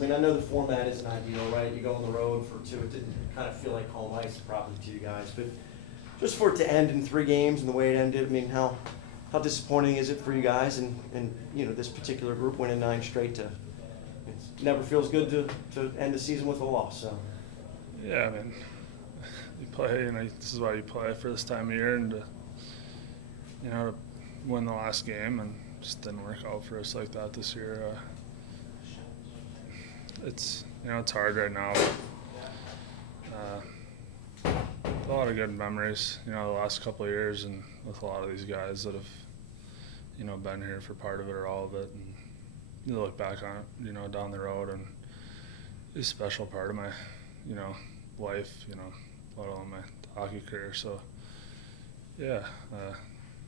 I mean, I know the format isn't ideal, right? You go on the road for two, it didn't kind of feel like home ice probably to you guys, but just for it to end in 3 games and the way it ended, I mean, how disappointing is it for you guys and you know, this particular group winning 9 straight to, it never feels good to end the season with a loss, so. Yeah, I mean, you play, and this is why you play for this time of year, and to win the last game, and just didn't work out for us like that this year. It's it's hard right now. A lot of good memories, the last couple of years, and with a lot of these guys that have been here for part of it or all of it, and you look back on it, down the road, and it's a special part of my life, let alone my hockey career. So yeah,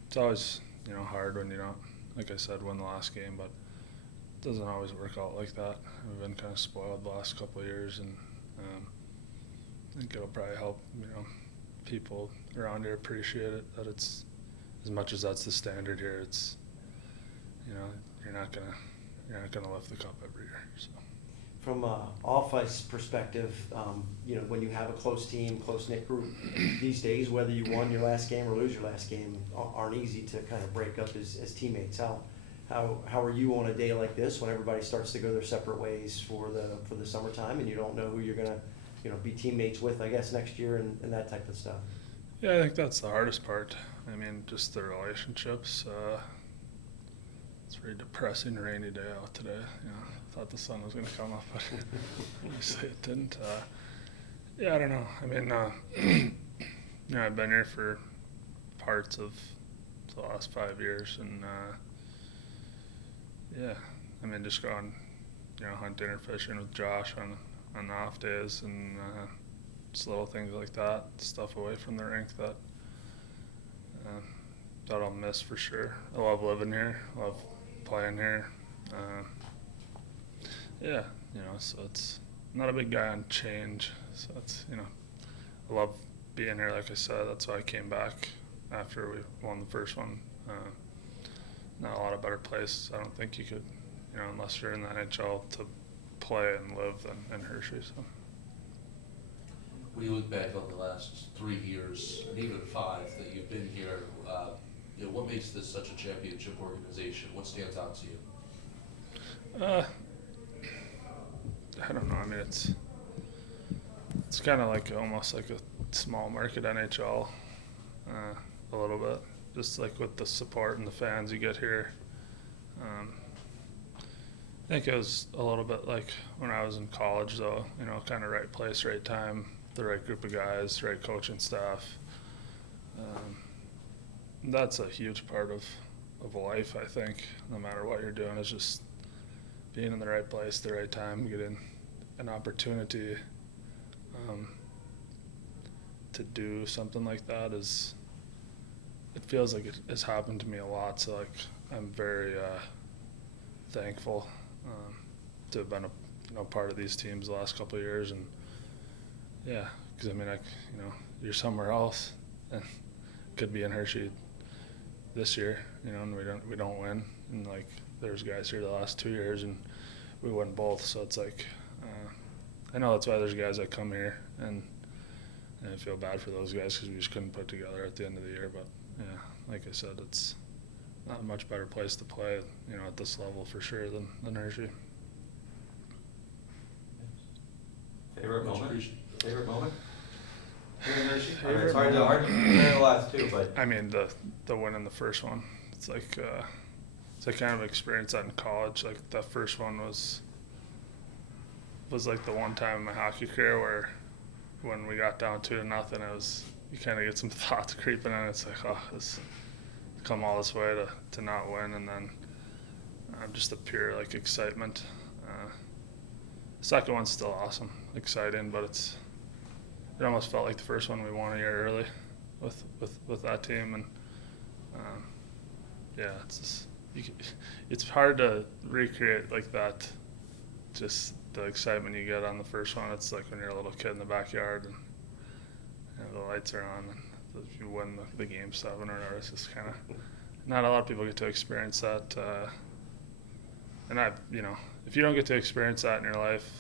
it's always hard when you don't, like I said, win the last game, but it doesn't always work out like that. We've been kind of spoiled the last couple of years, and I think it'll probably help people around here appreciate it, that it's, as much as that's the standard here, it's you're not gonna lift the cup every year. So. From an off-ice perspective, when you have a close team, close-knit group, these days, whether you won your last game or lose your last game, aren't easy to kind of break up as teammates. How are you on a day like this when everybody starts to go their separate ways for the summertime and you don't know who you're gonna be teammates with, I guess, next year and that type of stuff? Yeah, I think that's the hardest part. I mean, just the relationships. It's a very depressing, rainy day out today. Thought the sun was going to come up, but obviously it didn't. Yeah, I don't know. I mean, I've been here for parts of the last 5 years, and yeah, I mean, just going, hunting or fishing with Josh on the off days, and just little things like that, stuff away from the rink that I'll miss for sure. I love living here, love playing here. Yeah, so it's, I'm not a big guy on change, so it's, I love being here, like I said. That's why I came back after we won the first one. Not a lot of better places, I don't think you could, unless you're in the NHL, to play and live in Hershey. So. When you look back on the last 3 years, and even 5 that you've been here, what makes this such a championship organization? What stands out to you? I don't know. I mean, it's kind of like almost like a small market NHL, a little bit. Just like with the support and the fans you get here. I think it was a little bit like when I was in college, though. Kind of right place, right time, the right group of guys, right coaching staff. That's a huge part of life, I think. No matter what you're doing, it's just being in the right place, the right time, getting an opportunity to do something like that is. It feels like it has happened to me a lot. So like I'm very thankful to have been a part of these teams the last couple of years, and yeah, because I mean, you're somewhere else and could be in Hershey this year, and we don't win, and like there's guys here the last 2 years and we won both, so it's like I know that's why there's guys that come here, and I feel bad for those guys because we just couldn't put together at the end of the year. But yeah, like I said, it's not a much better place to play, at this level for sure than Hershey. Favorite moment? Favorite moment? Hershey? I mean, Favorite it's hard to compare the last 2, but I mean, the win in the first one. It's like I kind of experienced that in college. Like that first one was like the one time in my hockey career where when we got down 2-0, it was, you kind of get some thoughts creeping in. It's like, oh, this come all this way to not win, and then just the pure like excitement. The second one's still awesome, exciting, but it almost felt like the first one we won a year early with that team, and yeah, it's hard to recreate like that. Just the excitement you get on the first one. It's like when you're a little kid in the backyard and the lights are on and you win the game 7 or whatever. It's just kind of, not a lot of people get to experience that. And if you don't get to experience that in your life,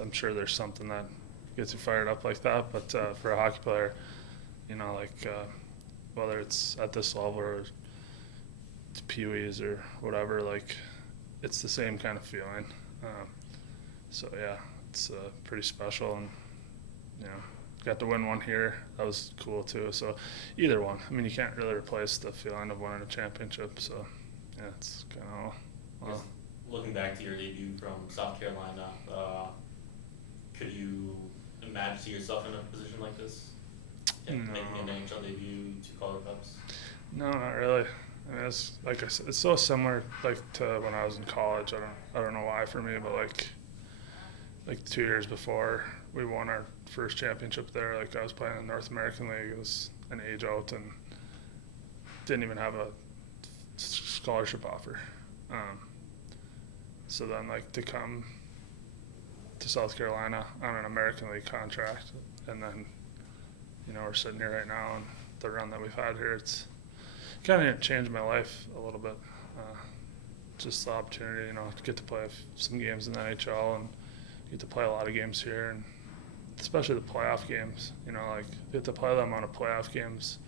I'm sure there's something that gets you fired up like that. But for a hockey player, you know, like whether it's at this level or it's Pee-wees or whatever, like it's the same kind of feeling. So yeah, it's pretty special, and you know, got to win one here. That was cool too. So either one, I mean, you can't really replace the feeling of winning a championship. So yeah, it's kind of well. Looking back to your debut from South Carolina, could you imagine see yourself in a position like this? No. Making an NHL debut, 2 Calder Cups? No, not really. I mean, it's like I said, it's so similar like to when I was in college. I don't know why for me, but like 2 years before we won our first championship there, like I was playing in the North American League. It was an age out and didn't even have a scholarship offer. So then like to come to South Carolina on an American League contract, and then, you know, we're sitting here right now and the run that we've had here, it's kind of changed my life a little bit. Just the opportunity, you know, to get to play some games in the NHL and get to play a lot of games here, and especially the playoff games, you know, like get to play the amount of playoff games.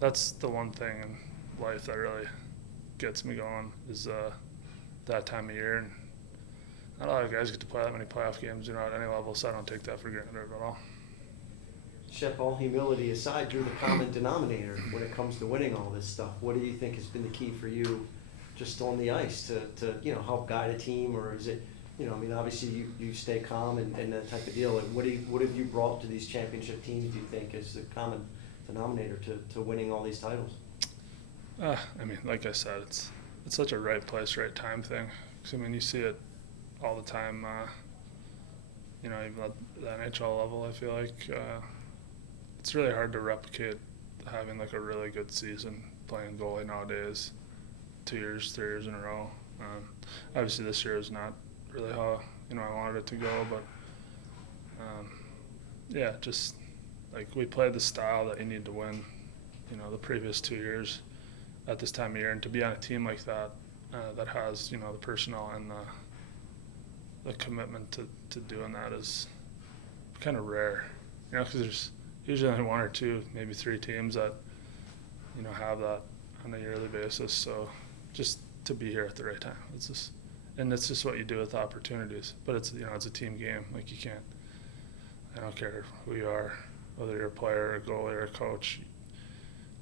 That's the one thing in life that really gets me going is that time of year. And not a lot of guys get to play that many playoff games, you know, at any level, so I don't take that for granted at all. Shep, all humility aside, you're the common denominator when it comes to winning all this stuff. What do you think has been the key for you just on the ice to you know, help guide a team? Or is it, you know, I mean, obviously you stay calm and that type of deal. Like, what have you brought to these championship teams, do you think, is the common denominator to winning all these titles? I mean, like I said, it's such a right place, right time thing. 'Cause, I mean, you see it all the time, you know, even at the NHL level, I feel like it's really hard to replicate having like a really good season playing goalie nowadays, 2 years, 3 years in a row. Obviously this year is not really how, you know, I wanted it to go, but yeah, just like we played the style that you need to win, you know, the previous 2 years at this time of year, and to be on a team like that that has, you know, the personnel and the commitment to doing that is kind of rare, you know, because there's usually only 1 or 2, maybe 3 teams that, you know, have that on a yearly basis. So just to be here at the right time, it's just what you do with opportunities. But it's, you know, it's a team game. Like you can't, I don't care who you are, whether you're a player, a goalie, or a coach.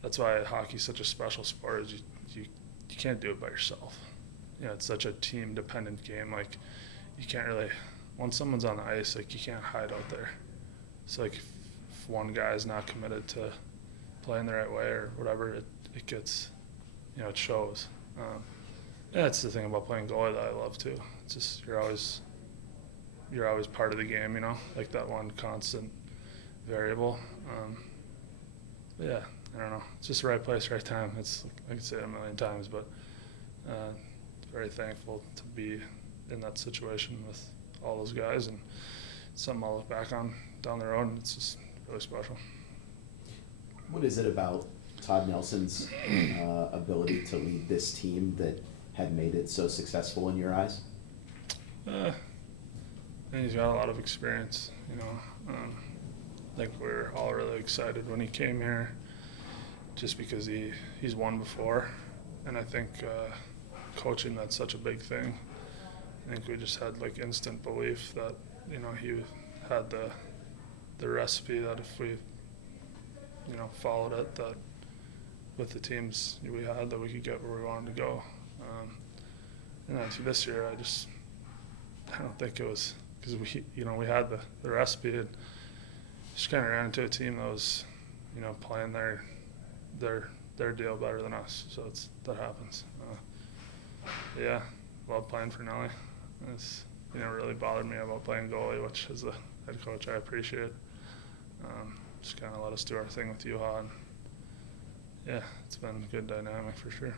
That's why hockey's such a special sport. Is you can't do it by yourself. You know, it's such a team-dependent game. Like you can't really, once someone's on the ice, like you can't hide out there. So like if one guy's not committed to playing the right way or whatever, it gets, you know, it shows. Yeah, that's the thing about playing goalie that I love too. It's just you're always part of the game, you know, like that one constant variable. But yeah, I don't know. It's just the right place, right time. It's, I could say it a million times, but very thankful to be in that situation with all those guys, and something I'll look back on down the road, and it's just really special. What is it about Todd Nelson's ability to lead this team that had made it so successful in your eyes? I think he's got a lot of experience, you know. I think we're all really excited when he came here just because he's won before, and I think coaching, that's such a big thing. I think we just had like instant belief that, you know, he had the recipe that if we, you know, followed it, that with the teams we had, that we could get where we wanted to go. And then this year, I don't think it was because we had the recipe, and just kind of ran into a team that was, you know, playing their deal better than us. So that happens. Yeah, love playing for Nelly. It's, you know, really bothered me about playing goalie, which as a head coach I appreciate. Just kind of let us do our thing with Juha, and yeah, it's been a good dynamic for sure.